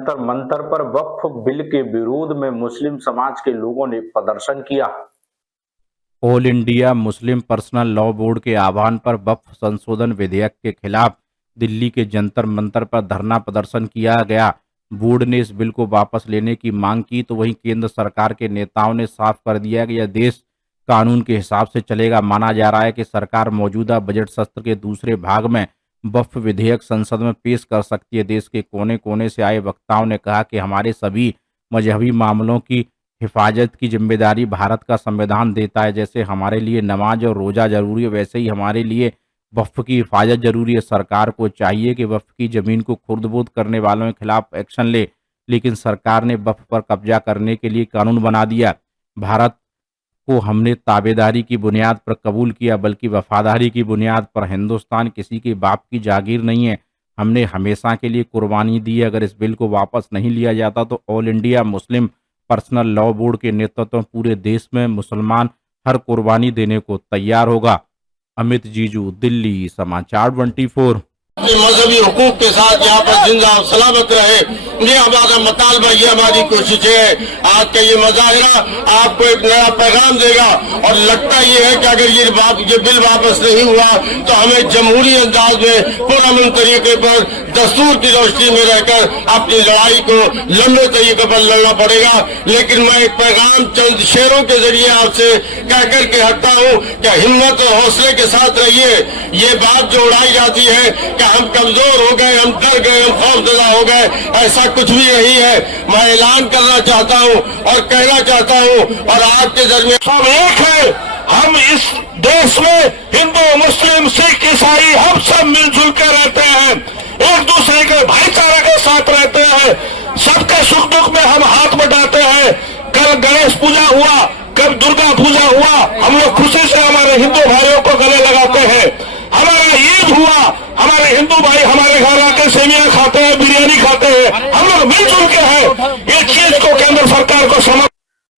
जंतर मंतर पर वक्फ बिल के विरोध में मुस्लिम समाज के लोगों ने प्रदर्शन किया। All India Muslim personal law board के आह्वान पर वक्फ संशोधन विधेयक के खिलाफ दिल्ली के जंतर मंतर पर धरना प्रदर्शन किया गया। बोर्ड ने इस बिल को वापस लेने की मांग की तो वहीं केंद्र सरकार के नेताओं ने साफ कर दिया कि यह देश कानून के हिसाब से चलेगा। माना जा रहा है कि सरकार मौजूदा बजट सत्र के दूसरे भाग में वक्फ विधेयक संसद में पेश कर सकती है। देश के कोने कोने से आए वक्ताओं ने कहा कि हमारे सभी मजहबी मामलों की हिफाजत की जिम्मेदारी भारत का संविधान देता है। जैसे हमारे लिए नमाज और रोजा जरूरी है, वैसे ही हमारे लिए वक्फ की हिफाजत जरूरी है। सरकार को चाहिए कि वक्फ की जमीन को खुर्द-बुर्द करने वालों के खिलाफ एक्शन ले, लेकिन सरकार ने वक्फ पर कब्जा करने के लिए कानून बना दिया। भारत को हमने ताबेदारी की बुनियाद पर कबूल किया, बल्कि वफादारी की बुनियाद पर। हिंदुस्तान किसी के बाप की जागीर नहीं है, हमने हमेशा के लिए कुर्बानी दी है। अगर इस बिल को वापस नहीं लिया जाता तो all India Muslim personal law board के नेतृत्व में पूरे देश में मुसलमान हर कुर्बानी देने को तैयार होगा। अमित जीजू, दिल्ली समाचार 24। मजहबी हुकूक के साथ यहाँ पर जिंदा और सलामत रहे, ये हमारा मुतालबा, ये हमारी कोशिश है। आज का ये मुजाहिरा आपको एक नया पैगाम देगा और लगता ये है कि अगर ये बिल वापस नहीं हुआ तो हमें जमहूरी अंदाज में पुरअमन तरीके पर दस्तूर की रोशनी में रहकर अपनी लड़ाई को लंबे तरीके पर लड़ना पड़ेगा। लेकिन मैं एक पैगाम चंद शेरों के जरिए आपसे कह करके हटता हूँ कि हिम्मत और हौसले के साथ रहिए। ये बात जो उड़ाई जाती है कि हम कमजोर हो गए, हम डर गए, हम खौफजदा हो गए, ऐसा कुछ भी नहीं है। मैं ऐलान करना चाहता हूँ और कहना चाहता हूँ और आपके दरमियान सब एक है। हम इस देश में हिंदू, मुस्लिम, सिख, ईसाई हम सब मिलजुल कर रहते हैं, एक दूसरे के भाईचारे के साथ रहते हैं, सबके सुख दुख में हम हाथ बटाते हैं। कल गणेश पूजा हुआ, कल दुर्गा पूजा हुआ, हम लोग खुशी से हमारे हिंदू भाइयों को गले लगाते हैं। हमारा ईद हुआ, हमारे हिंदू भाई हमारे घर आके सेवियां खाते हैं, बिरयानी खाते हैं, हम लोग मिलजुल के हैं। ये चीज को केंद्र सरकार को समझ